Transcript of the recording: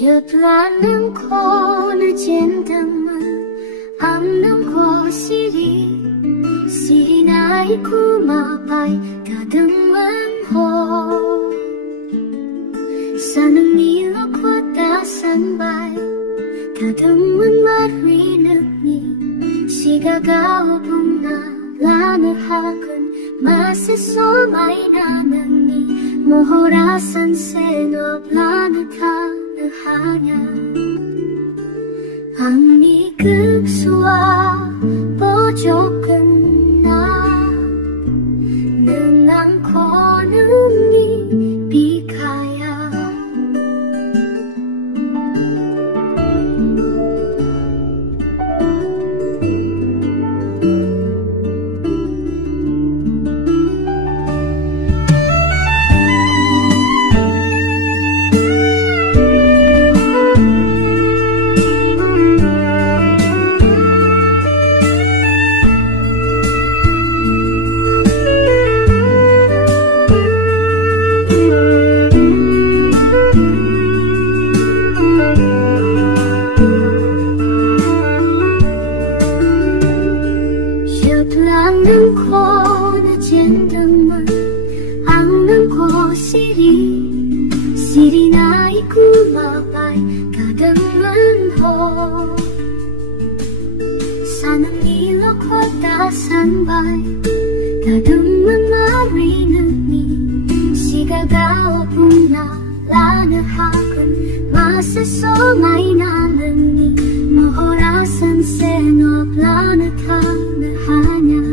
Yapılanın konu cendamın Amnam ko siri Siri na ikumapay Kadangman ho Sanang nilo ko tasanbay Kadangman marinig ni Sigagaw pong na Lanarhakan Masasomay naman ni Mohorasan senop lanarhakan hanya ang ikagsuwa pojokan na Nang konang ibigaya Nang ko na cendamman ang nang ko siri na ikumapay kadangman ho sanang nilo ko tasanbay kadangman marinig ni sigagaw pong na lanarhakan masasomay naman ni mahorasan senop lanarhakan hanya